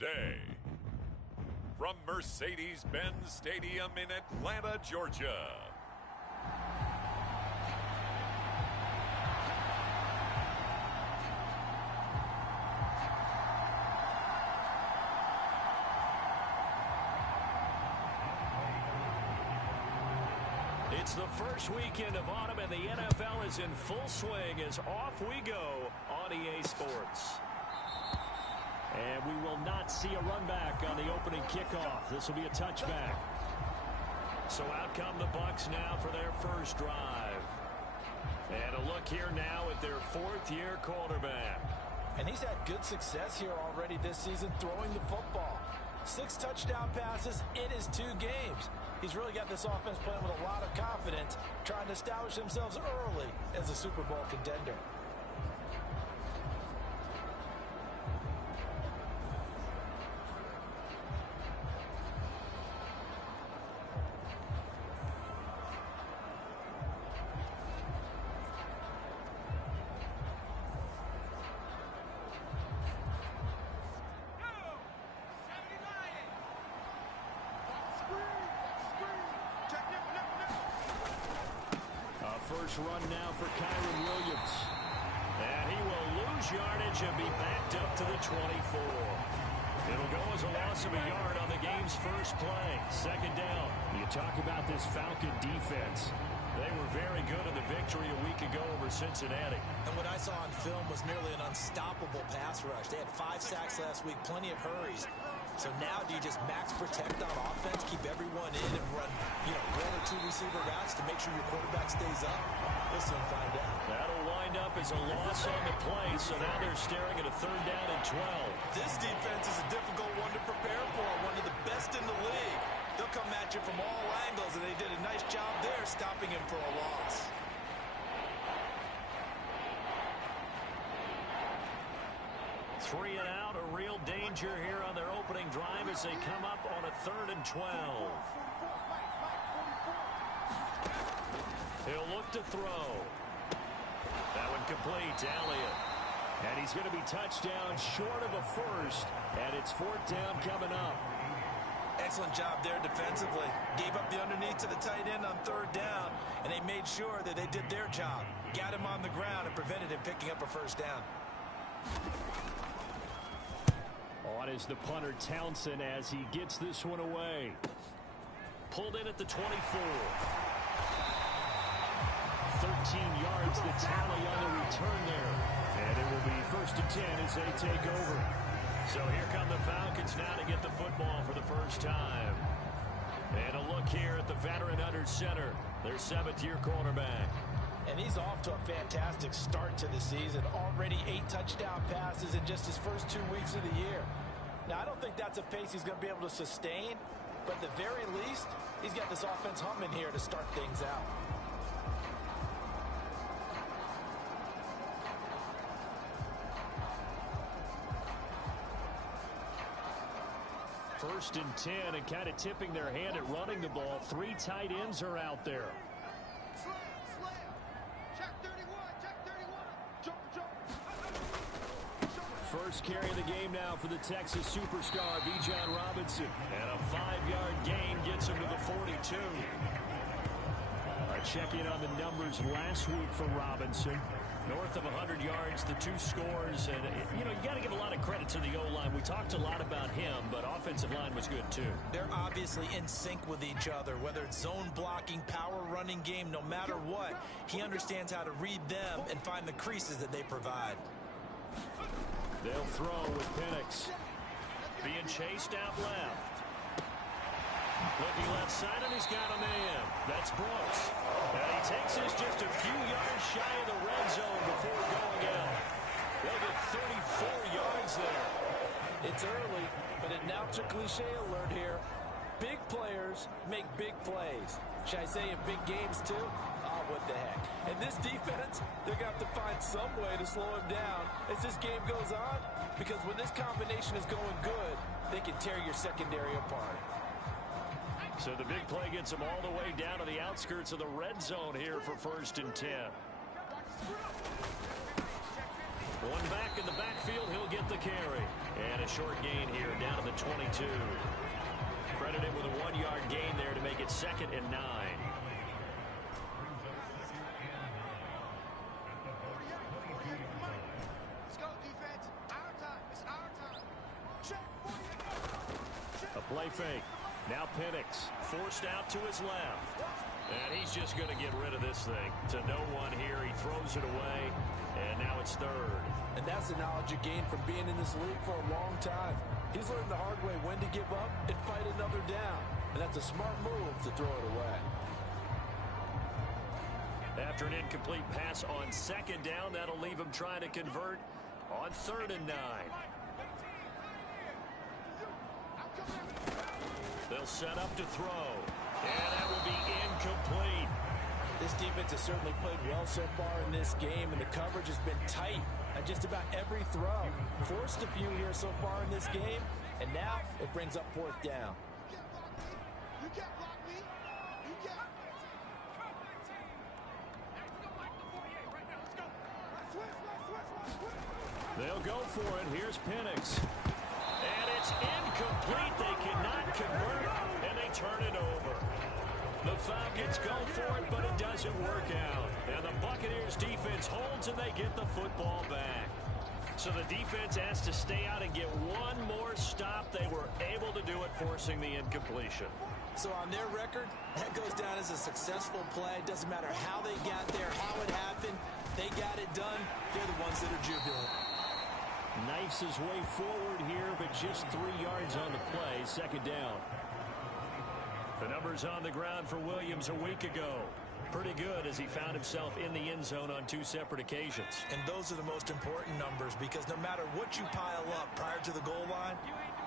Today, from Mercedes-Benz Stadium in Atlanta, Georgia. It's the first weekend of autumn, and the NFL is in full swing as off we go on EA Sports. And we will not see a run back on the opening kickoff. This will be a touchback. So out come the Bucs now for their first drive. And a look here now at their fourth-year quarterback. And he's had good success here already this season throwing the football. 6 touchdown passes in his 2 games. He's really got this offense playing with a lot of confidence, trying to establish themselves early as a Super Bowl contender. First run now for Kyron Williams. And he will lose yardage and be backed up to the 24. It'll go as a loss of a yard on the game's first play. Second down. You talk about this Falcon defense. They were very good in the victory a week ago over Cincinnati. And what I saw on film was nearly an unstoppable pass rush. They had 5 sacks last week, plenty of hurries. So now do you just max protect on offense, keep everyone in, and run, 1 or 2 receiver routes to make sure your quarterback stays up? We'll soon find out. That'll wind up as a loss on the play, so now they're staring at a 3rd down and 12. This defense is a difficult one to prepare for, one of the best in the league. They'll come at you from all angles, and they did a nice job there stopping him for a loss. Three and out, a real danger here on their opening drive as they come up on a 3rd and 12. He'll look to throw. That one complete to Elliott. And he's going to be touchdown short of a first, and it's 4th down coming up. Excellent job there defensively. Gave up the underneath to the tight end on 3rd down, and they made sure that they did their job. Got him on the ground and prevented him picking up a 1st down. On is the punter Townsend as he gets this one away. Pulled in at the 24. 13 yards the tally on the return there. And it will be 1st and 10 as they take over. So here come the Falcons now to get the football for the first time. And a look here at the veteran under center, their 7th-year cornerback. And he's off to a fantastic start to the season. Already 8 touchdown passes in just his first 2 weeks of the year. Now, I don't think that's a pace he's going to be able to sustain, but at the very least, he's got this offense humming here to start things out. First and 10, and kind of tipping their hand at running the ball. 3 tight ends are out there. First carry of the game now for the Texas superstar, Bijan Robinson. And a 5-yard gain gets him to the 42. Check in on the numbers last week for Robinson. North of 100 yards, the 2 scores. And, you got to give a lot of credit to the O-line. We talked a lot about him, but offensive line was good, too. They're obviously in sync with each other, whether it's zone blocking, power running game, no matter what. He understands how to read them and find the creases that they provide. They'll throw with Penix. Being chased out left. Looking left side, and he's got a man. That's Brooks. And he takes this just a few yards shy of the red zone before going out. They'll get 34 yards there. It's early, but it now to cliche alert here. Big players make big plays. Should I say in big games too? Oh, what the heck. And this defense, they're going to have to find some way to slow him down as this game goes on, because when this combination is going good, they can tear your secondary apart. So the big play gets them all the way down to the outskirts of the red zone here for 1st and 10. One back in the backfield, he'll get the carry. And a short gain here, down to the 22. Credited with a 1-yard gain there to make it 2nd and 9. Let's go, defense. Our time. It's our time. Check. A play fake. Now Penix forced out to his left. And he's just going to get rid of this thing. To no one here. He throws it away. And now it's 3rd. And that's the knowledge you gain from being in this league for a long time. He's learned the hard way when to give up and fight another down. And that's a smart move to throw it away. After an incomplete pass on 2nd down, that'll leave him trying to convert on 3rd and 9. They'll set up to throw. And that will be incomplete. This defense has certainly played well so far in this game, and the coverage has been tight on just about every throw. Forced a few here so far in this game, and now it brings up 4th down. You can't block me. You can't. They'll go for it. Here's Penix. And it's incomplete. They cannot convert, and they turn it over. The Falcons go for it, but it doesn't work out. And the Buccaneers defense holds, and they get the football back. So the defense has to stay out and get one more stop. They were able to do it, forcing the incompletion. So on their record, that goes down as a successful play. Doesn't matter how they got there, how it happened. They got it done. They're the ones that are jubilant. Knifes his way forward here, but just 3 yards on the play. 2nd down. The numbers on the ground for Williams a week ago. Pretty good as he found himself in the end zone on 2 separate occasions. And those are the most important numbers, because no matter what you pile up prior to the goal line,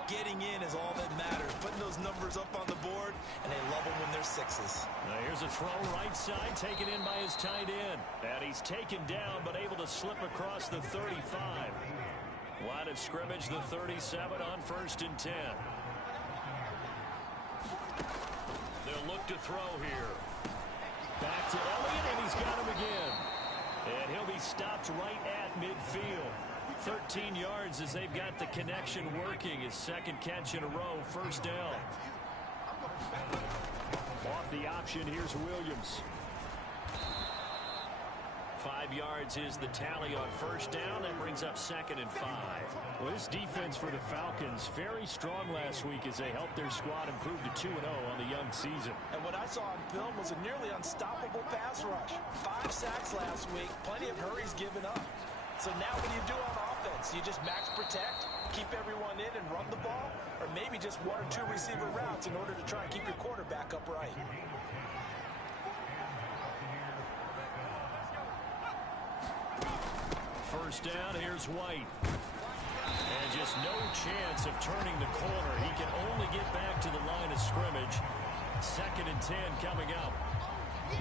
getting in is all that matters. Putting those numbers up on the board, and they love them when they're 6s. Now here's a throw right side, taken in by his tight end. And he's taken down, but able to slip across the 35. Line of scrimmage, the 37 on 1st and 10. They'll look to throw here. Back to Elliott, and he's got him again. And he'll be stopped right at midfield. 13 yards as they've got the connection working. His 2nd catch in a row, 1st down. Off the option, here's Williams. 5 yards is the tally on 1st down. That brings up 2nd and 5. Well, this defense for the Falcons, very strong last week as they helped their squad improve to 2-0 on the young season. And what I saw on film was a nearly unstoppable pass rush. 5 sacks last week, plenty of hurries given up. So now what do you do on offense? You just max protect, keep everyone in and run the ball, or maybe just 1 or 2 receiver routes in order to try and keep your quarterback upright. First down, here's White. And just no chance of turning the corner. He can only get back to the line of scrimmage. 2nd and 10 coming up.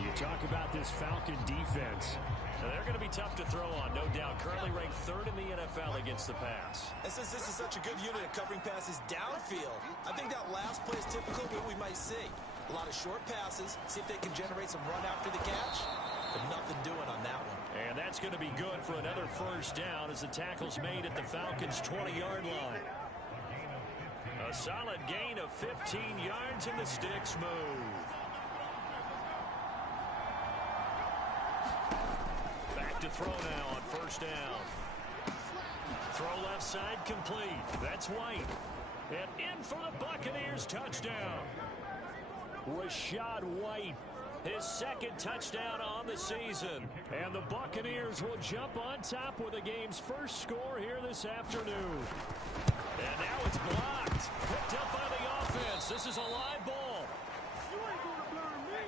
You talk about this Falcon defense. Now they're going to be tough to throw on, no doubt. Currently ranked 3rd in the NFL against the pass. And since this is such a good unit of covering passes downfield, I think that last play is typical of what we might see. A lot of short passes, see if they can generate some run after the catch. But nothing doing on that one. And that's going to be good for another 1st down as the tackle's made at the Falcons' 20-yard line. A solid gain of 15 yards, and the sticks move. Back to throw now on 1st down. Throw left side complete. That's White. And in for the Buccaneers touchdown. Rashad White, his 2nd touchdown on the season. And the Buccaneers will jump on top with the game's first score here this afternoon. And now it's blocked. Picked up by the offense. This is a live ball. You ain't gonna blur me.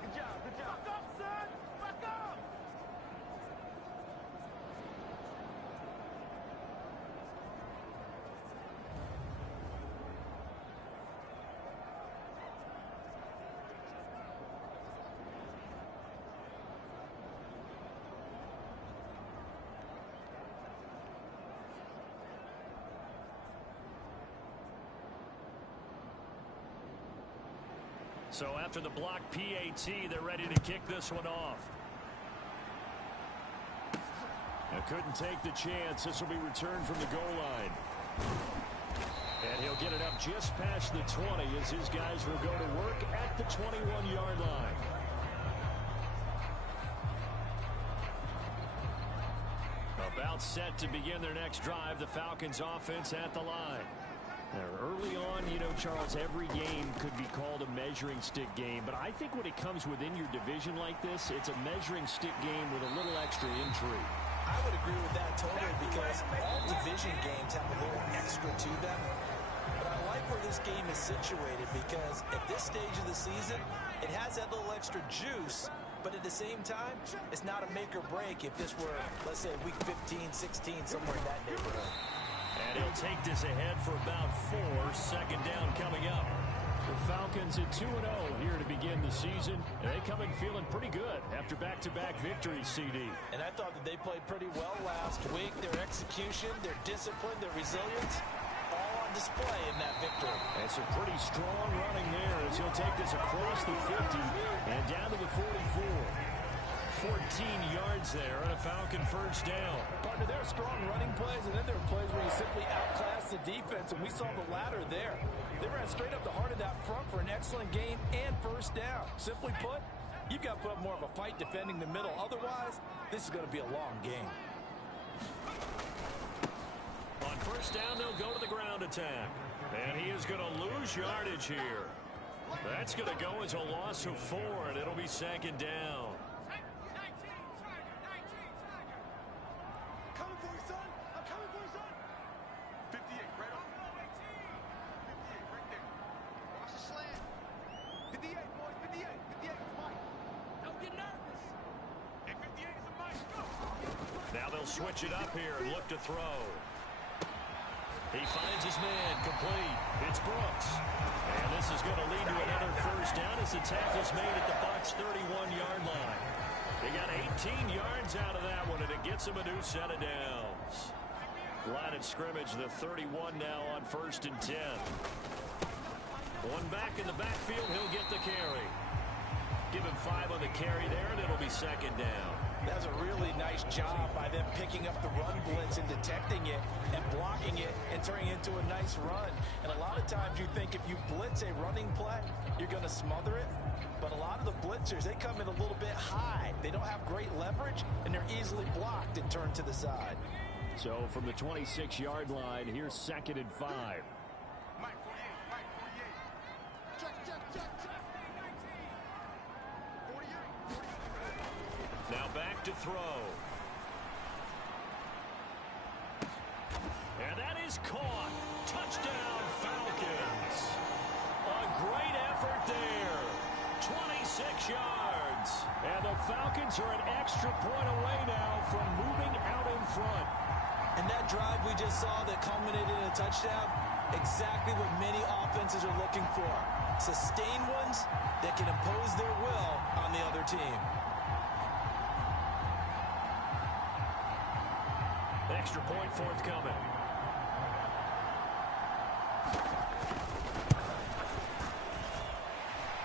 Good job, good job. Back up, son. Back up. So after the block PAT, they're ready to kick this one off. Couldn't take the chance. This will be returned from the goal line. And he'll get it up just past the 20 as his guys will go to work at the 21-yard line. About set to begin their next drive. The Falcons offense at the line. Now, early on, you know, Charles, every game could be called a measuring stick game. But I think when it comes within your division like this, it's a measuring stick game with a little extra intrigue. I would agree with that totally because all division games have a little extra to them. But I like where this game is situated because at this stage of the season, it has that little extra juice. But at the same time, it's not a make or break if this were, let's say, week 15, 16, somewhere in that neighborhood. And he'll take this ahead for about 4. Second down coming up. The Falcons at 2-0 here to begin the season. And they come in feeling pretty good after back-to-back victories, CD. And I thought that they played pretty well last week. Their execution, their discipline, their resilience, all on display in that victory. And some pretty strong running there as he'll take this across the 50 and down to the 44. 14 yards there and a Falcon first down. Partner, there are strong running plays, and then there are plays where you simply outclass the defense, and we saw the latter there. They ran straight up the heart of that front for an excellent gain and first down. Simply put, you've got to put up more of a fight defending the middle. Otherwise, this is going to be a long game. On first down, they'll go to the ground attack. And he is going to lose yardage here. That's going to go as a loss of 4, and it'll be second down. Switch it up here and look to throw. He finds his man complete. It's Brooks. And this is going to lead to another first down as the tackle's made at the Bucs 31-yard line. They got 18 yards out of that one, and it gets them a new set of downs. Line of scrimmage, the 31 now on first and 10. One back in the backfield, he'll get the carry. Give him 5 on the carry there, and it'll be second down. That's a really nice job by them picking up the run blitz and detecting it and blocking it and turning it into a nice run. And a lot of times you think if you blitz a running play, you're going to smother it. But a lot of the blitzers, they come in a little bit high. They don't have great leverage, and they're easily blocked and turned to the side. So from the 26-yard line, here's second and 5. Now back to throw. And that is caught. Touchdown, Falcons. A great effort there. 26 yards. And the Falcons are an extra point away now from moving out in front. And that drive we just saw that culminated in a touchdown, exactly what many offenses are looking for. Sustained ones that can impose their will on the other team. Extra point forthcoming.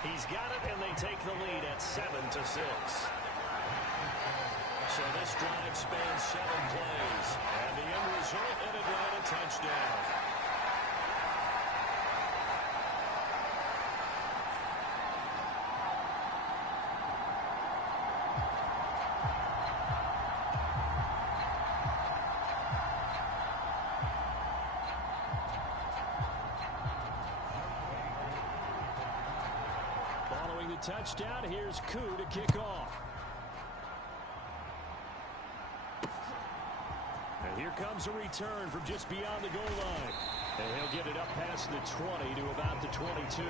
He's got it, and they take the lead at 7-6. So this drive spans 7 plays, and the end result in it ran a touchdown. Touchdown. Here's Koo to kick off. And here comes a return from just beyond the goal line. And he'll get it up past the 20 to about the 22.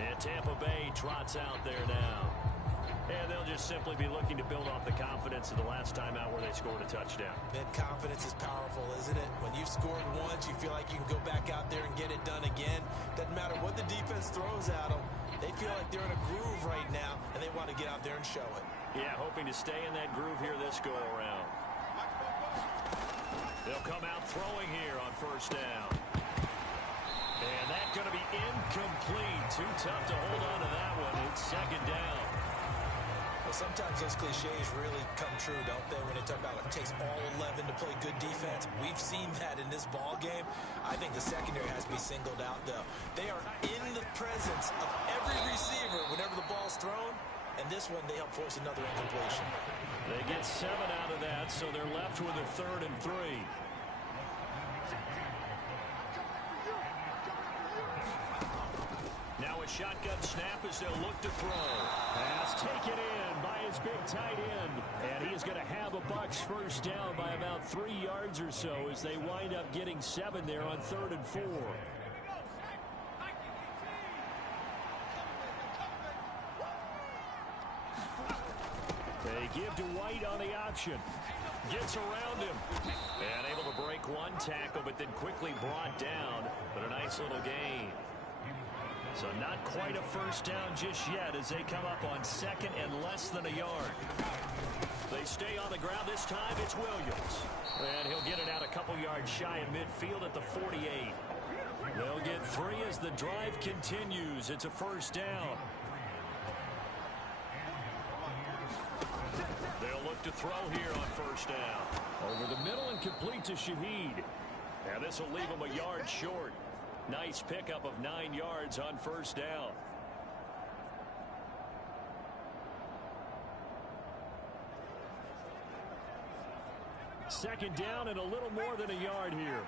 And Tampa Bay trots out there now. And they'll just simply be looking to build off the confidence of the last time out where they scored a touchdown. And confidence is powerful, isn't it? When you've scored once, you feel like you can go back out there and get it done again. Doesn't matter what the defense throws at them. They feel like they're in a groove right now, and they want to get out there and show it. Yeah, hoping to stay in that groove here this go-around. They'll come out throwing here on first down. And that's going to be incomplete. Too tough to hold on to that one. It's second down. sometimes those cliches really come true, don't they, when they talk about it takes all 11 to play good defense. We've seen that in this ball game. I think the secondary has to be singled out, though. They are in the presence of every receiver whenever the ball's thrown, and this one, they help force another incompletion. They get 7 out of that, so they're left with a 3rd and 3. Now a shotgun snap as they'll look to throw. Pass taken in by his big tight end. And he is going to have a Bucs first down by about 3 yards or so as they wind up getting 7 there on 3rd and 4. They give to White on the option. Gets around him. And able to break one tackle, but then quickly brought down. But a nice little gain. So not quite a first down just yet as they come up on 2nd and less than a yard. They stay on the ground. This time it's Williams. And he'll get it out a couple yards shy of midfield at the 48. They'll get 3 as the drive continues. It's a first down. They'll look to throw here on first down. Over the middle and complete to Shaheed. And this will leave him a yard short. Nice pickup of 9 yards on first down. Second down and a little more than a yard here.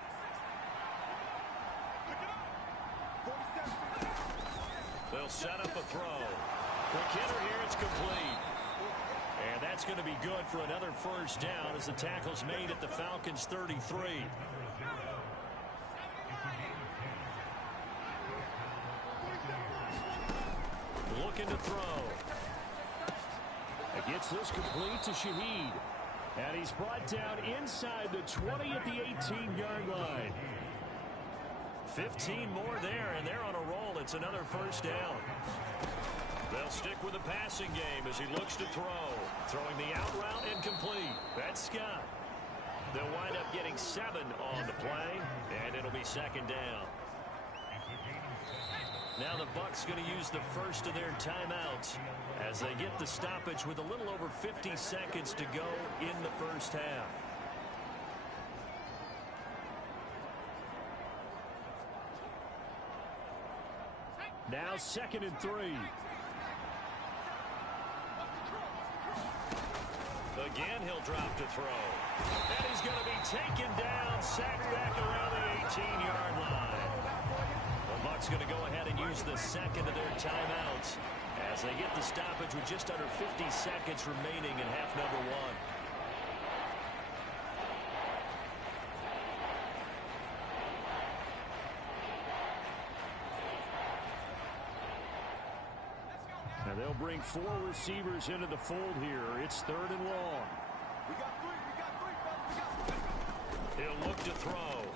They'll set up a throw. Quick hitter here, it's complete. And that's going to be good for another first down as the tackle's made at the Falcons' 33. Looking to throw. It gets this complete to Shaheed. And he's brought down inside the 20 at the 18-yard line. 15 more there, and they're on a roll. It's another first down. They'll stick with the passing game as he looks to throw. Throwing the out route incomplete. That's Scott. They'll wind up getting 7 on the play, and it'll be second down. Now the Bucs going to use the first of their timeouts as they get the stoppage with a little over 50 seconds to go in the first half. Now 2nd and 3. Again, he'll drop to throw. And he's going to be taken down, sacked back around the 18-yard line. The Bucs going to go ahead and use the second of their timeouts as they get the stoppage with just under 50 seconds remaining in half number 1. Now they'll bring 4 receivers into the fold here. It's 3rd and long. We got 3. He'll look to throw.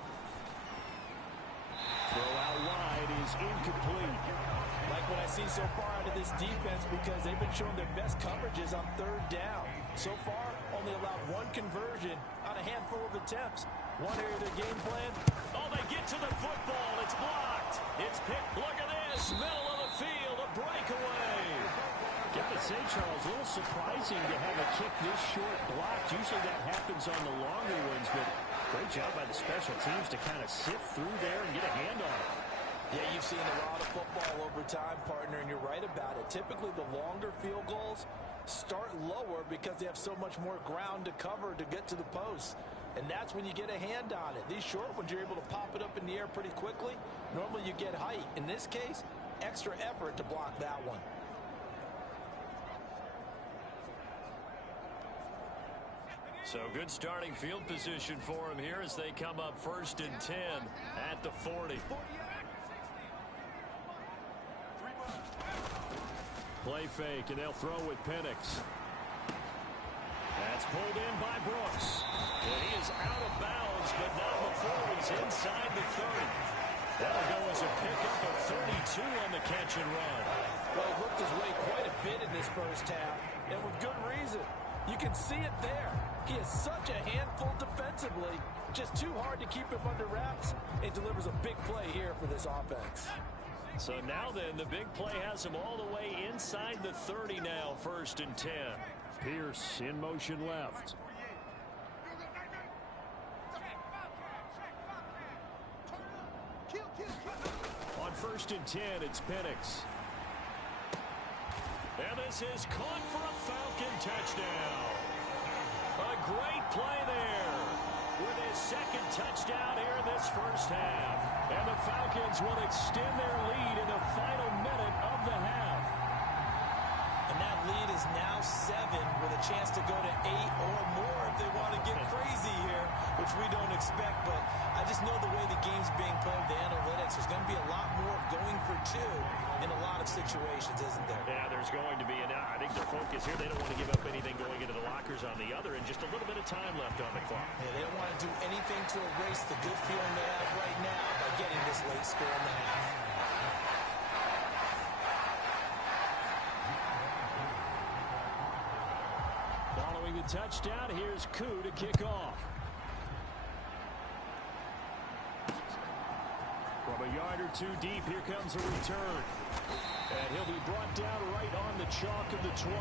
Throw out wide is incomplete. Like what I see so far out of this defense because they've been showing their best coverages on 3rd down. So far, only allowed 1 conversion on a handful of attempts. One area of their game plan. Oh, they get to the football. It's blocked. It's picked. Look at this. Middle of the field. A breakaway. Gotta say, Charles, a little surprising to have a kick this short blocked. Usually that happens on the longer ones, but great job by the special teams to kind of sift through there and get a hand on it. Yeah, you've seen a lot of football over time, partner, and you're right about it. Typically, the longer field goals start lower because they have so much more ground to cover to get to the post. And that's when you get a hand on it. These short ones, you're able to pop it up in the air pretty quickly. Normally, you get height. In this case, extra effort to block that one. So good starting field position for him here as they come up 1st and 10 at the 40. Play fake, and they'll throw with Penix. That's pulled in by Brooks. And he is out of bounds, but not before he's inside the 30. That'll go as a pickup of 32 on the catch and run. Well, he looked his way quite a bit in this first half, and with good reason. You can see it there. He is such a handful defensively, just too hard to keep him under wraps, and delivers a big play here for this offense. So now then, the big play has him all the way inside the 30 now, 1st and 10. Pierce in motion left. On 1st and 10, it's Penix. And this is caught for a Falcon touchdown. A great play there with his 2nd touchdown here in this 1st half. And the Falcons will extend their lead in the final minute of the half. And that lead is now 7 with a chance to go to 8 or more if they want to get crazy here, which we don't expect. But I just know the way the game's being played, the analytics, there's going to be a lot more going for 2 in a lot of situations, isn't there? Yeah, there's going to be. And I think their focus here, they don't want to give up anything going into the lockers on the other, and just a little bit of time left on the clock. Yeah, they don't want to do anything to erase the good feeling they have right now by getting this late score in the half. Following the touchdown, here's Koo to kick off. From a yard or 2 deep, here comes a return. And he'll be brought down right on the chalk of the 20.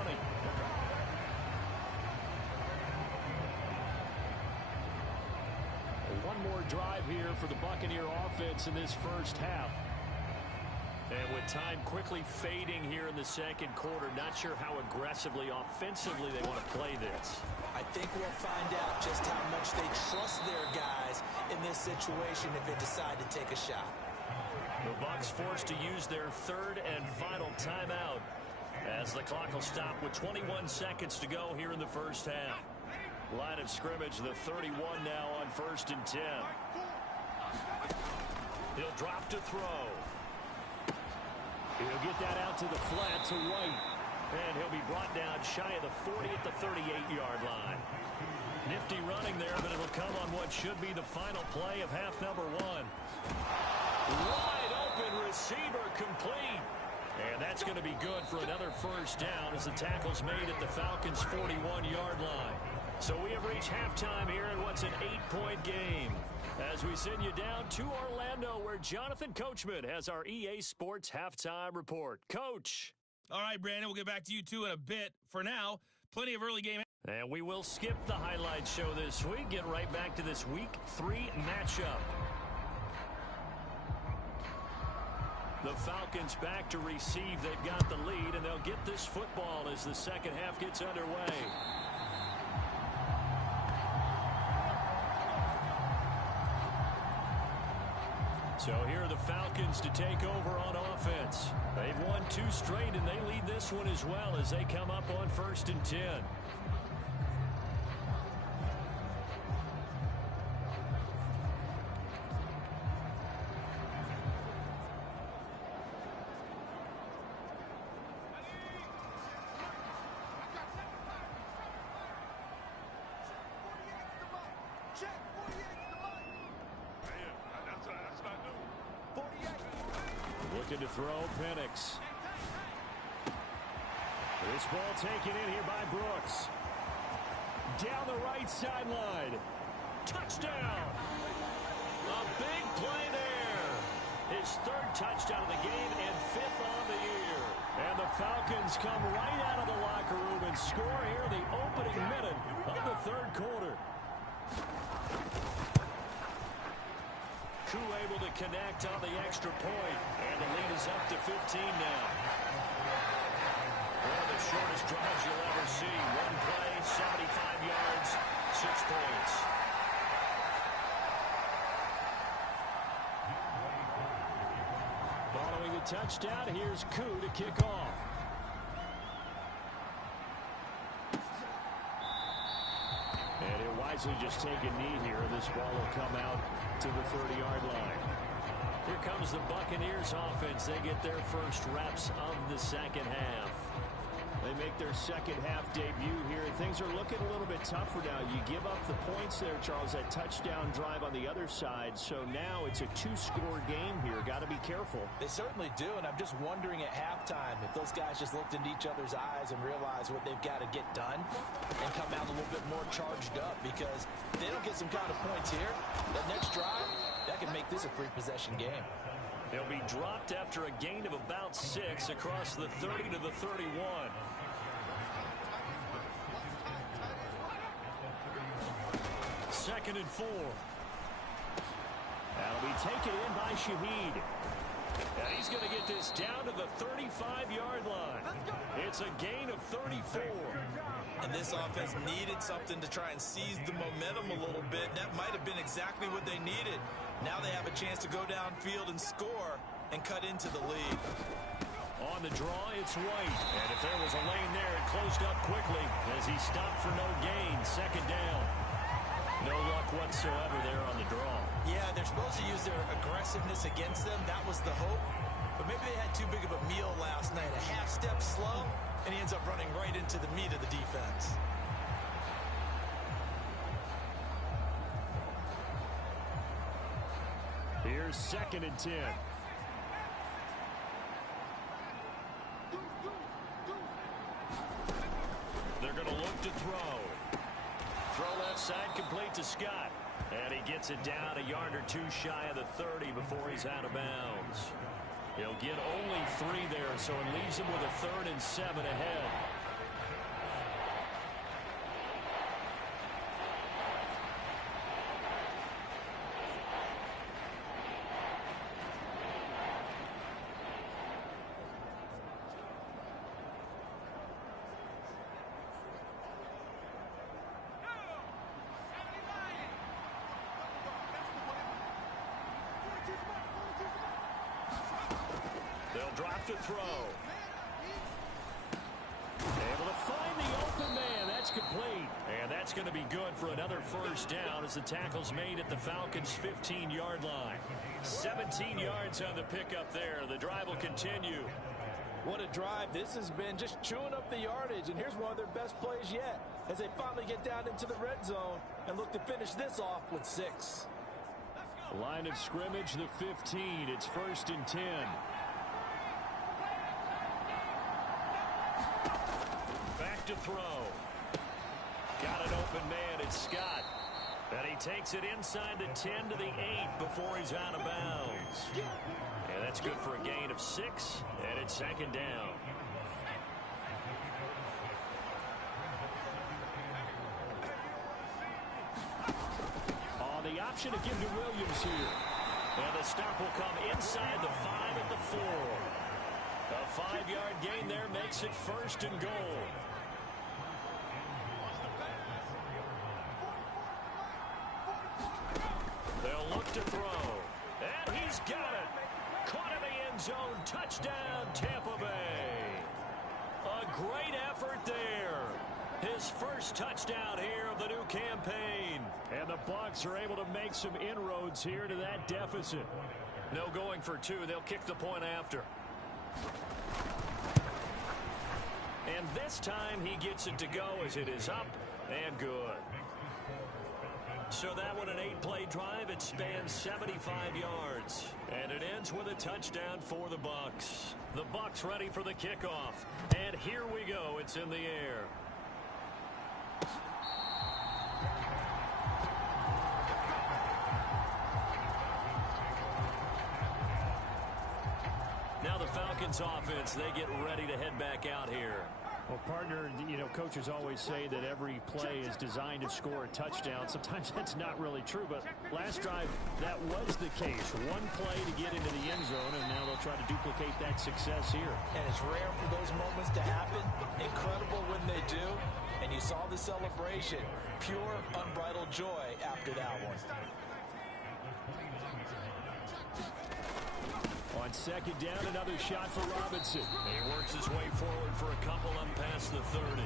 One more drive here for the Buccaneer offense in this 1st half. And with time quickly fading here in the 2nd quarter, not sure how aggressively, offensively they want to play this. I think we'll find out just how much they trust their guys in this situation if they decide to take a shot. The Bucs forced to use their 3rd and final timeout as the clock will stop with 21 seconds to go here in the 1st half. Line of scrimmage, the 31 now on 1st and 10. He'll drop to throw. He'll get that out to the flat to White. And he'll be brought down shy of the 40 at the 38-yard line. Nifty running there, but it'll come on what should be the final play of half number 1. Wide open receiver complete. And that's going to be good for another 1st down as the tackle's made at the Falcons' 41-yard line. So we have reached halftime here in what's an 8-point game. As we send you down to Orlando, where Jonathan Coachman has our EA Sports halftime report. Coach. All right, Brandon, we'll get back to you two in a bit. For now, plenty of early game. And we will skip the highlight show this week. Get right back to this Week 3 matchup. The Falcons back to receive. They've got the lead, and they'll get this football as the 2nd half gets underway. So here are the Falcons to take over on offense. They've won 2 straight, and they lead this one as well as they come up on 1st and 10. Looking to throw, Penix. This ball taken in here by Brooks. Down the right sideline. Touchdown! A big play there. His 3rd touchdown of the game and 5th on the year. And the Falcons come right out of the locker room and score here the opening minute of the 3rd quarter. Koo able to connect on the extra point, and the lead is up to 15 now. One of the shortest drives you'll ever see. One play, 75 yards, 6 points. Following the touchdown, here's Koo to kick off. And he'll wisely just take a knee here. This ball will come out to the 30-yard line. Here comes the Buccaneers offense. They get their first reps of the 2nd half. They make their 2nd half debut here. Things are looking a little bit tougher now. You give up the points there, Charles, that touchdown drive on the other side. So now it's a 2-score game here. Got to be careful. They certainly do, and I'm just wondering at halftime if those guys just looked into each other's eyes and realized what they've got to get done and come out a little bit more charged up, because if they don't get some kind of points here, that next drive, that can make this a 3-possession game. They'll be dropped after a gain of about 6 across the 30 to the 31. Second and 4. That'll be taken in by Shaheed. And he's going to get this down to the 35-yard line. It's a gain of 34. And this offense needed something to try and seize the momentum a little bit. That might have been exactly what they needed. Now they have a chance to go downfield and score and cut into the lead. On the draw, it's White. And if there was a lane there, it closed up quickly as he stopped for no gain. Second down. No luck whatsoever there on the draw. Yeah, they're supposed to use their aggressiveness against them. That was the hope. But maybe they had too big of a meal last night. A half step slow, and he ends up running right into the meat of the defense. Here's second and 10. They're going to look to throw. Throw left side complete to Scott. And he gets it down a yard or two shy of the 30 before he's out of bounds. He'll get only 3 there, so it leaves him with a 3rd and 7 ahead. Drop to throw. Able to find the open man. That's complete. And that's going to be good for another first down as the tackle's made at the Falcons' 15-yard line. 17 yards on the pickup there. The drive will continue. What a drive. This has been just chewing up the yardage. And here's one of their best plays yet as they finally get down into the red zone and look to finish this off with 6. Line of scrimmage, the 15. It's 1st and 10. To throw. Got an open man. It's Scott. And he takes it inside the 10 to the 8 before he's out of bounds. And that's good for a gain of 6. And it's second down. On the option to give to Williams here. And the stop will come inside the 5 at the 4. A 5-yard gain there makes it 1st and goal. They'll look to throw. And he's got it. Caught in the end zone. Touchdown, Tampa Bay. A great effort there. His first touchdown here of the new campaign. And the Bucs are able to make some inroads here to that deficit. No going for 2. They'll kick the point after. And this time he gets it to go as it is up and good. So that one an 8-play drive. It spans 75 yards. And it ends with a touchdown for the Bucs. The Bucs ready for the kickoff. And here we go. It's in the air. Now the Falcons offense, they get ready to head back out here. Well, partner, you know, coaches always say that every play is designed to score a touchdown. Sometimes that's not really true, but last drive, that was the case. One play to get into the end zone, and now they'll try to duplicate that success here. And it's rare for those moments to happen. Incredible when they do. And you saw the celebration. Pure, unbridled joy after that one. On second down, another shot for Robinson. He works his way forward for a couple up past the 30.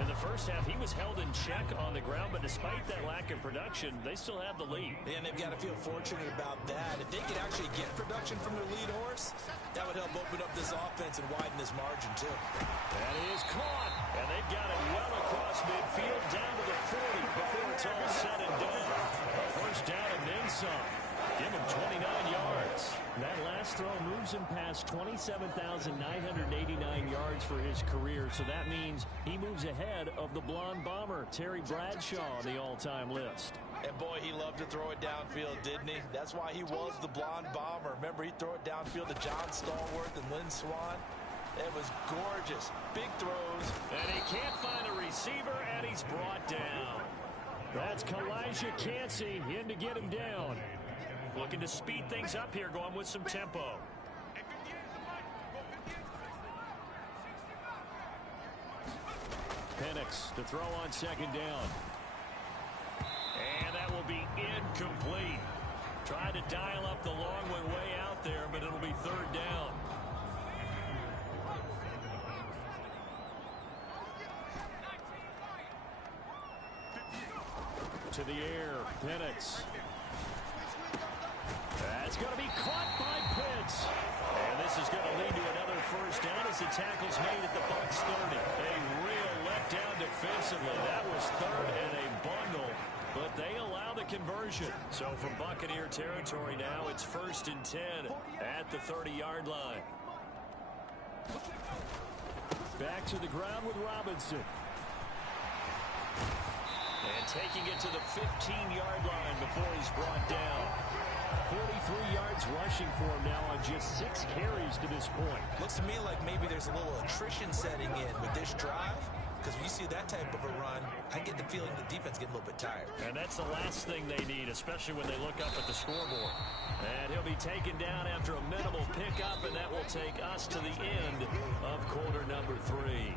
In the first half, he was held in check on the ground, but despite that lack of production, they still have the lead. And they've got to feel fortunate about that. If they could actually get production from their lead horse, that would help open up this offense and widen this margin, too. That is caught, and they've got it well across midfield down to the 40 before it's all said and done. A first down and then some. Give him 29 yards. That last throw moved moves him past 27,989 yards for his career, so that means he moves ahead of the blonde bomber, Terry Bradshaw, on the all-time list. And boy, he loved to throw it downfield, didn't he? That's why he was the blonde bomber. Remember, he'd throw it downfield to John Stallworth and Lynn Swann. It was gorgeous. Big throws. And he can't find a receiver, and he's brought down. That's Kalijah Cansey in to get him down. Looking to speed things up here, going with some tempo. Penix to throw on second down. And that will be incomplete. Tried to dial up the long way out there, but it'll be third down. To the air, Penix. That's going to be caught by Pitts. And this is going to lead to another first down as the tackle's made at the Bucs 30. A real letdown defensively. That was third and a bundle, but they allow the conversion. So from Buccaneer territory now, it's 1st and 10 at the 30-yard line. Back to the ground with Robinson. And taking it to the 15-yard line before he's brought down. 43 yards rushing for him now on just 6 carries to this point. Looks to me like maybe there's a little attrition setting in with this drive. Because when you see that type of a run, I get the feeling the defense getting a little bit tired. And that's the last thing they need, especially when they look up at the scoreboard. And he'll be taken down after a minimal pickup, and that will take us to the end of quarter number 3.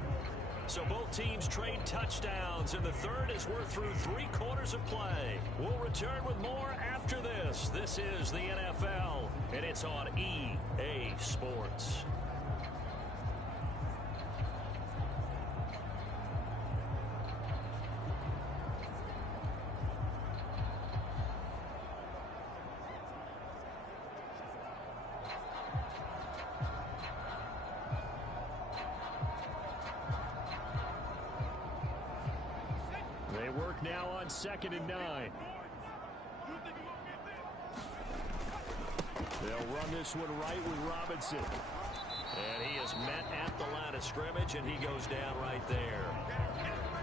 So both teams trade touchdowns, and the third as we're through 3 quarters of play. We'll return with more after this. This is the NFL, and it's on EA Sports. They work now on 2nd and 9. They'll run this one right with Robinson. And he is met at the line of scrimmage, and he goes down right there.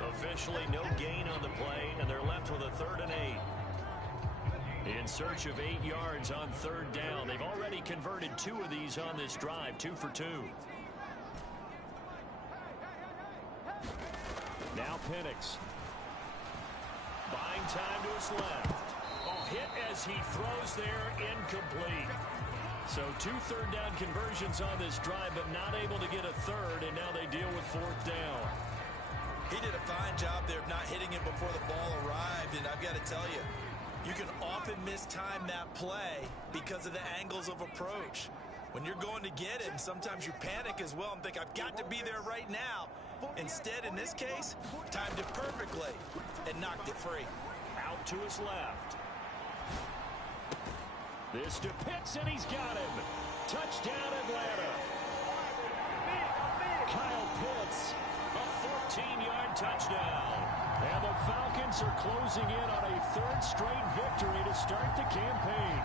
Officially no gain on the play, and they're left with a 3rd and 8. In search of 8 yards on 3rd down. They've already converted 2 of these on this drive, 2 for 2. Now Penix. Buying time to his left. Oh, hit as he throws there, incomplete. So 2 3rd down conversions on this drive, but not able to get a 3rd, and now they deal with 4th down. He did a fine job there of not hitting it before the ball arrived, and I've got to tell you, you can often mistime that play because of the angles of approach. When you're going to get him, sometimes you panic as well and think, I've got to be there right now. Instead, in this case, timed it perfectly and knocked it free. Out to his left. This to Pitts, and he's got him. Touchdown, Atlanta. Kyle Pitts. A 14-yard touchdown. And the Falcons are closing in on a 3rd straight victory to start the campaign.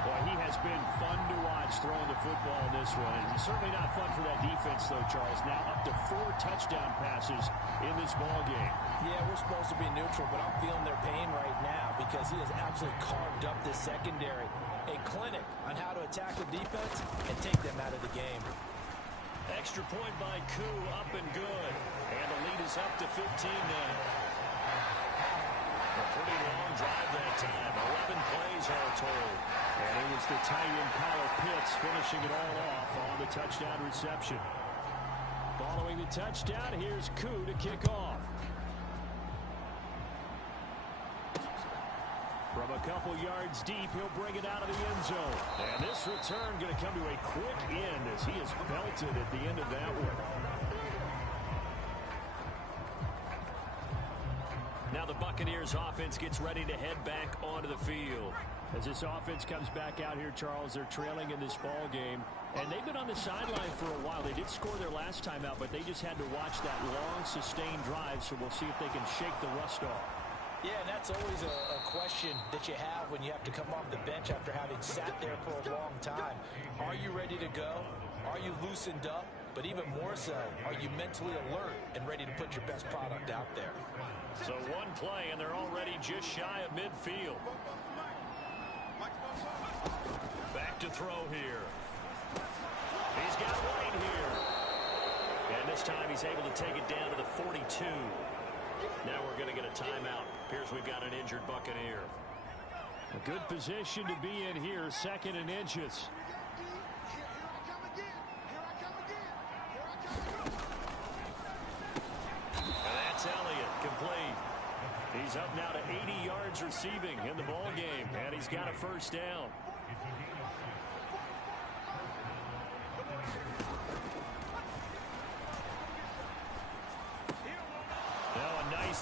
Boy, he has been fun to watch throwing the football in this one. And certainly not fun for that defense, though, Charles. Now up to 4 touchdown passes in this ball game. Yeah, we're supposed to be neutral, but I'm feeling their pain right now because he has absolutely carved up this secondary. A clinic on how to attack the defense and take them out of the game. Extra point by Koo, up and good. And the lead is up to 15 now. A pretty long drive that time. 11 plays all told. And it was the tight end Kyle Pitts finishing it all off on the touchdown reception. Following the touchdown, here's Koo to kick off. From a couple yards deep, he'll bring it out of the end zone. And this return going to come to a quick end as he is belted at the end of that one. Now the Buccaneers offense gets ready to head back onto the field. As this offense comes back out here, Charles, they're trailing in this ball game. And they've been on the sideline for a while. They did score their last time out, but they just had to watch that long, sustained drive, so we'll see if they can shake the rust off. Yeah, and that's always a question that you have when you have to come off the bench after having sat there for a long time. Are you ready to go? Are you loosened up? But even more so, are you mentally alert and ready to put your best product out there? So one play, and they're already just shy of midfield. Back to throw here. He's got White here. And this time he's able to take it down to the 42. Now we're going to get a timeout. Appears we've got an injured Buccaneer. A good position to be in here, 2nd and inches. And that's Elliott, complete. He's up now to 80 yards receiving in the ball game, and he's got a first down.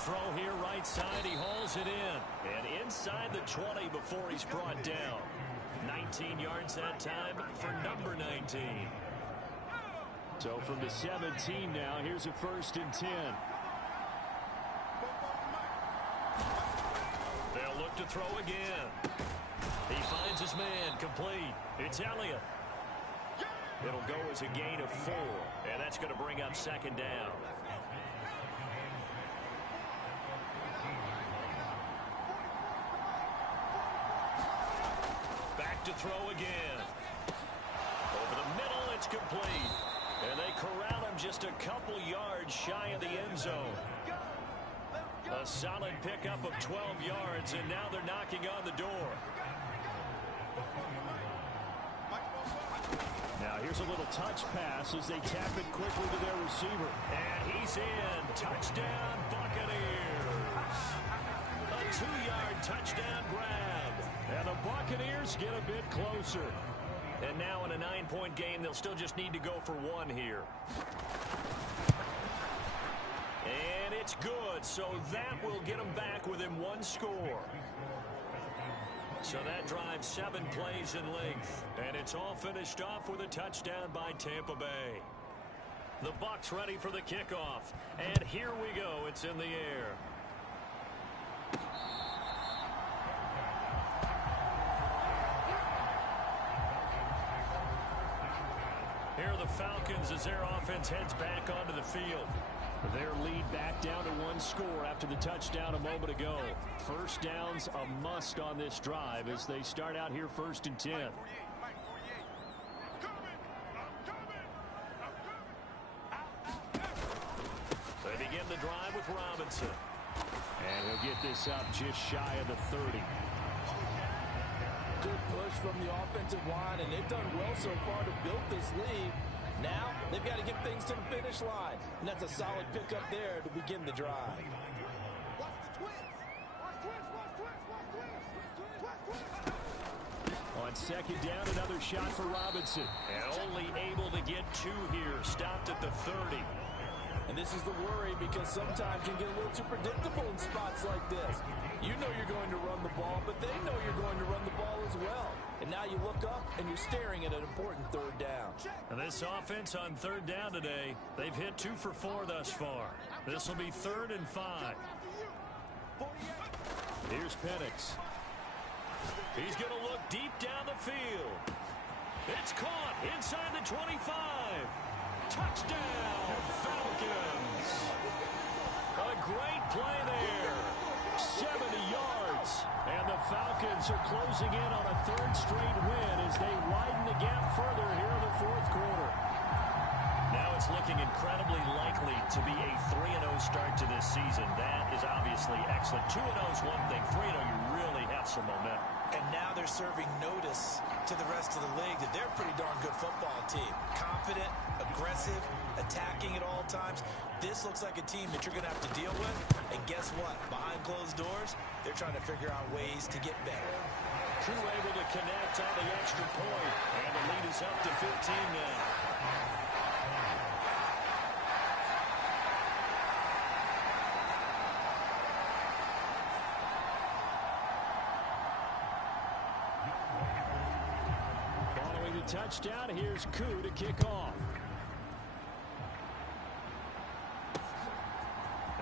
Throw here right side. He hauls it in. And inside the 20 before he's brought down. 19 yards that time for number 19. So from the 17 now, here's a 1st and 10. They'll look to throw again. He finds his man, complete. It's Elliott. It'll go as a gain of 4. And that's going to bring up 2nd down. To throw again. Over the middle, it's complete. And they corral him just a couple yards shy of the end zone. A solid pickup of 12 yards, and now they're knocking on the door. Now here's a little touch pass as they tap it quickly to their receiver. And he's in. Touchdown, Buccaneers. A 2-yard touchdown grab. And the Buccaneers get a bit closer. And now in a 9-point game, they'll still just need to go for 1 here. And it's good, so that will get them back within 1 score. So that drives 7 plays in length. And it's all finished off with a touchdown by Tampa Bay. The Bucs ready for the kickoff. And here we go. It's in the air. Here are the Falcons as their offense heads back onto the field. Their lead back down to 1 score after the touchdown a moment ago. First down's a must on this drive as they start out here 1st and 10. They begin the drive with Robinson. And he'll get this up just shy of the 30. Good push from the offensive line, and they've done well so far to build this lead. Now, they've got to get things to the finish line. And that's a solid pickup there to begin the drive. On 2nd down, another shot for Robinson. And only able to get 2 here. Stopped at the 30. And this is the worry because sometimes you get a little too predictable in spots like this. You know you're going to run the ball, but they know you're going to run the ball as well. And now you look up and you're staring at an important 3rd down. And this offense on 3rd down today, they've hit 2 for 4 thus far. This will be 3rd and 5. Here's Penix. He's going to look deep down the field. It's caught inside the 25. Touchdown, Falcons. A great play there. 70 yards. And the Falcons are closing in on a 3rd straight win as they widen the gap further here in the 4th quarter. Now it's looking incredibly likely to be a 3-0 start to this season. That is obviously excellent. 2-0 is one thing. 3-0, you really have some momentum. And now they're serving notice to the rest of the league that they're a pretty darn good football team. Confident, aggressive, attacking at all times. This looks like a team that you're going to have to deal with. And guess what? Behind closed doors, they're trying to figure out ways to get better. True able to connect on the extra point. And the lead is up to 15 now. Touchdown. Here's Koo to kick off.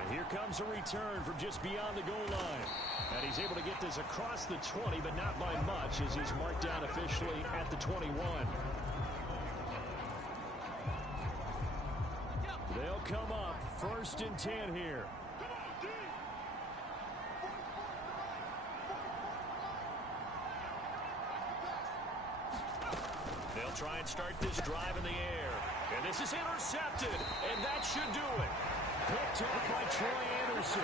And here comes a return from just beyond the goal line. And he's able to get this across the 20, but not by much, as he's marked down officially at the 21. They'll come up 1st and 10 here. They'll try and start this drive in the air. And this is intercepted, and that should do it. Picked up by Troy Anderson.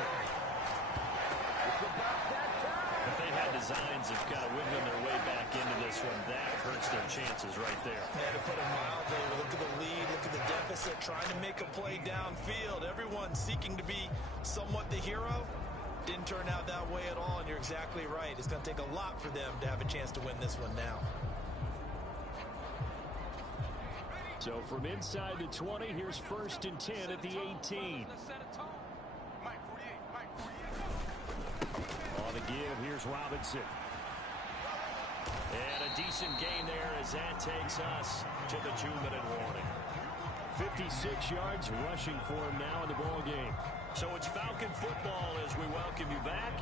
If they had designs of kind of wiggling their way back into this one, that hurts their chances right there. Yeah, to put it mildly, look at the lead, look at the deficit, trying to make a play downfield. Everyone seeking to be somewhat the hero. Didn't turn out that way at all, and you're exactly right. It's going to take a lot for them to have a chance to win this one now. So from inside the 20, here's 1st and 10 at the 18. On the give, here's Robinson. And a decent gain there as that takes us to the 2-minute warning. 56 yards rushing for him now in the ball game. So it's Falcon football as we welcome you back.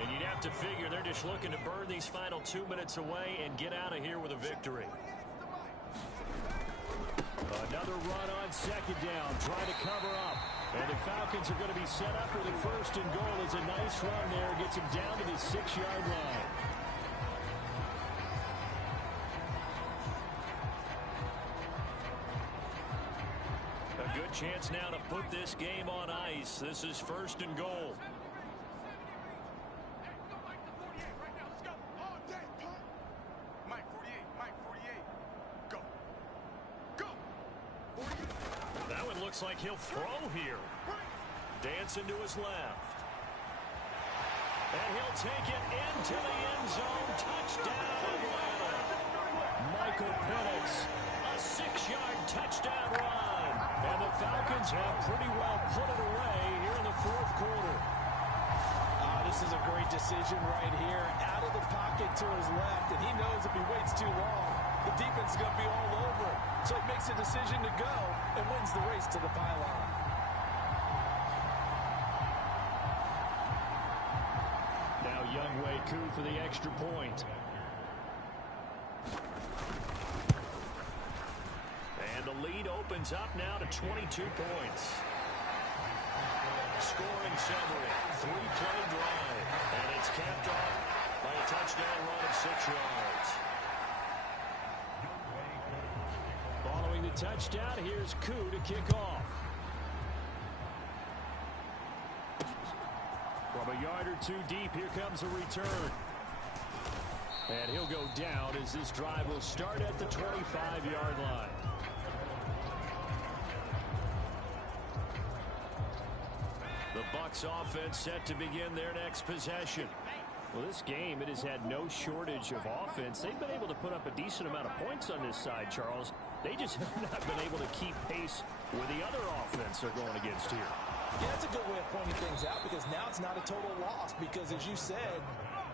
And you'd have to figure they're just looking to burn these final 2 minutes away and get out of here with a victory. Another run on 2nd down, trying to cover up. And the Falcons are going to be set up for the 1st and goal. It's a nice run there, gets him down to the 6-yard line. A good chance now to put this game on ice. This is 1st and goal. Looks like he'll throw here. Dancing to his left. And he'll take it into the end zone. Touchdown, Atlanta. Michael Penix. A 6-yard touchdown run. And the Falcons have pretty well put it away here in the 4th quarter. This is a great decision right here. Out of the pocket to his left, and he knows if he waits too long, the defense is going to be all over him. So he makes a decision to go and wins the race to the pylon. Now Younghoe Koo for the extra point. And the lead opens up now to 22 points. Scoring summary, 3-play drive, and it's capped off by a touchdown run of 6 yards. Following the touchdown, here's Koo to kick off. From a yard or 2 deep, here comes a return. And he'll go down as this drive will start at the 25-yard line. The Bucs offense set to begin their next possession. Well, this game, it has had no shortage of offense. They've been able to put up a decent amount of points on this side, Charles. They just have not been able to keep pace with the other offense they're going against here. Yeah, that's a good way of pointing things out, because now it's not a total loss, because as you said,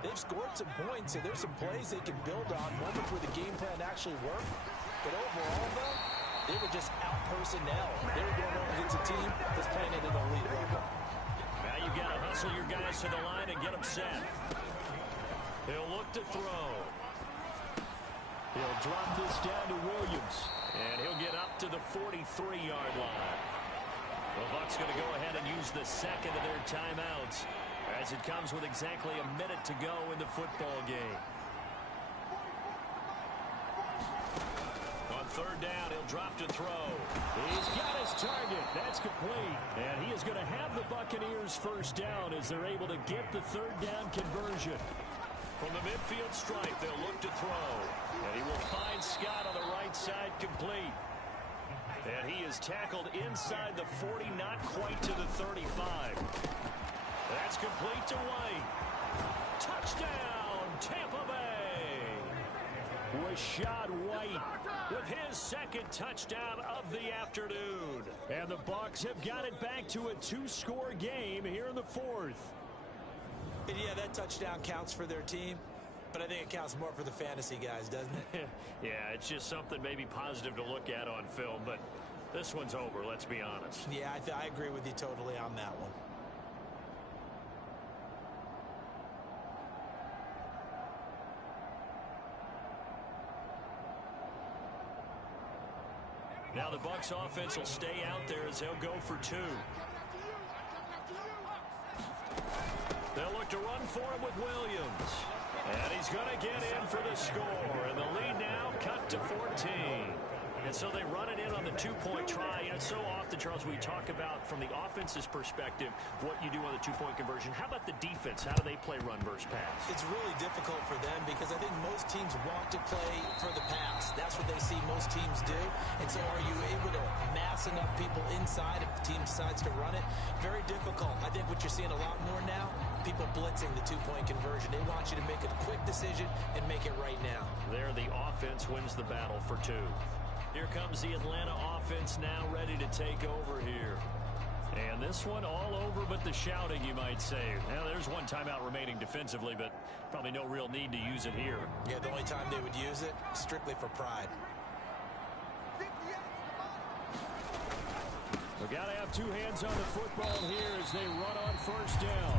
they've scored some points, and there's some plays they can build on, moments where the game plan actually worked. But overall, though, they were just out-personnel. They were going up against a team that's playing at an elite level. Now you've got to hustle your guys to the line and get them set. He'll look to throw. He'll drop this down to Williams. And he'll get up to the 43-yard line. The Bucs going to go ahead and use the second of their timeouts as it comes with exactly a minute to go in the football game. On 3rd down, he'll drop to throw. He's got his target. That's complete. And he is going to have the Buccaneers 1st down as they're able to get the 3rd down conversion. From the midfield stripe, they'll look to throw. And he will find Scott on the right side, complete. And he is tackled inside the 40, not quite to the 35. That's complete to White. Touchdown, Tampa Bay. Rashad White with his 2nd touchdown of the afternoon. And the Bucs have got it back to a 2-score game here in the 4th. And yeah, that touchdown counts for their team, but I think it counts more for the fantasy guys, doesn't it? Yeah, it's just something maybe positive to look at on film, but This one's over, let's be honest. Yeah, I agree with you totally on that one. Now the Bucs offense will stay out there as they'll go for 2. They'll look to run for him with Williams. And he's going to get in for the score. And the lead now cut to 14. And so they run it in on the 2-point try. And so often, Charles, we talk about from the offense's perspective what you do on the 2-point conversion. How about the defense? How do they play run versus pass? It's really difficult for them because I think most teams want to play for the pass. That's what they see most teams do. And so are you able to mass enough people inside if the team decides to run it? Very difficult. I think what you're seeing a lot more now, people blitzing the 2-point conversion. They want you to make a quick decision and make it right now. There, the offense wins the battle for 2. Here comes the Atlanta offense now ready to take over here. And this one all over but the shouting, you might say. Now, there's one timeout remaining defensively, but probably no real need to use it here. Yeah, the only time they would use it, strictly for pride. We've got to have 2 hands on the football here as they run on first down.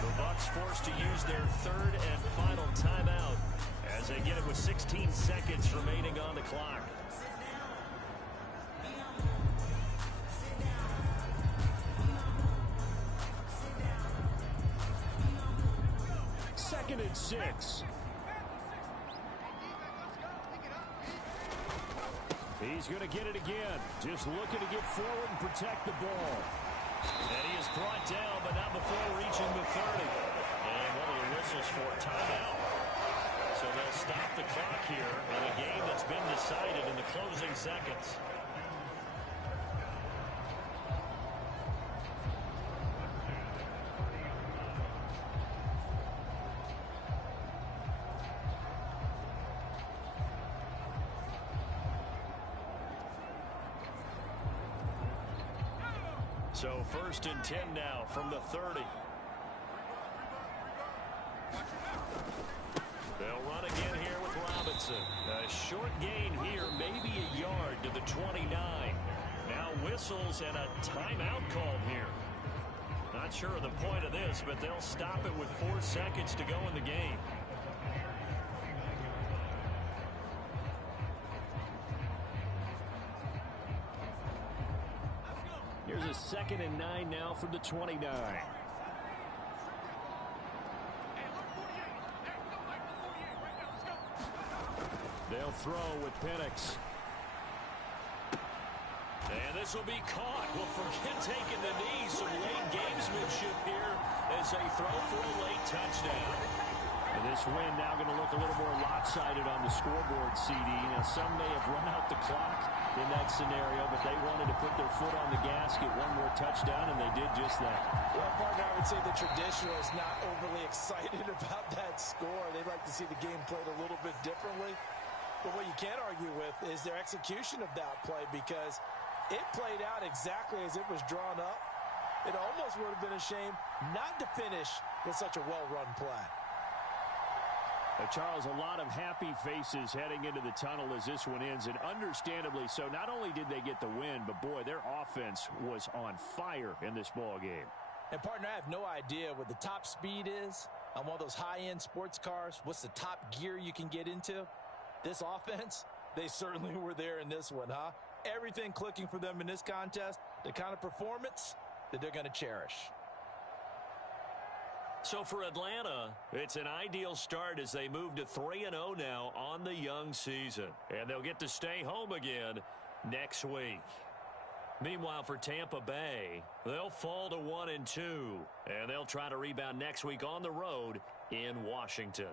The Bucs forced to use their 3rd and final timeout as they get it with 16 seconds remaining on the clock. 2nd and 6. He's going to get it again. Just looking to get forward and protect the ball. And he is brought down, but not before reaching the 30. And one of the whistles for a timeout. So they'll stop the clock here in a game that's been decided in the closing seconds. So 1st and 10 now from the 30. They'll run again here with Robinson. A short gain here, maybe a yard to the 29. Now whistles and a timeout called here. Not sure of the point of this, but they'll stop it with 4 seconds to go in the game. Here's a 2nd and 9 now from the 29. They'll throw with Penix. And this will be caught. Well, forget taking the knee. Some late gamesmanship here as they throw for a late touchdown. And this win now going to look a little more lopsided on the scoreboard, CD. Now, some may have run out the clock in that scenario, but they wanted to put their foot on the gas, get one more touchdown, and they did just that. Well, partner, I would say the traditionalists not overly excited about that score. They'd like to see the game played a little bit differently. But what you can't argue with is their execution of that play, because it played out exactly as it was drawn up. It almost would have been a shame not to finish with such a well-run play. Charles, a lot of happy faces heading into the tunnel as this one ends, and understandably so. Not only did they get the win, but boy, their offense was on fire in this ball game. And partner, I have no idea what the top speed is on one of those high-end sports cars. What's the top gear you can get into? This offense, they certainly were there in this one, huh? Everything clicking for them in this contest, the kind of performance that they're going to cherish. So for Atlanta, it's an ideal start as they move to 3-0 now on the young season. And they'll get to stay home again next week. Meanwhile, for Tampa Bay, they'll fall to 1-2. And they'll try to rebound next week on the road in Washington.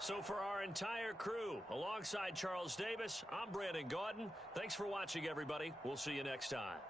So for our entire crew, alongside Charles Davis, I'm Brandon Gaudin. Thanks for watching, everybody. We'll see you next time.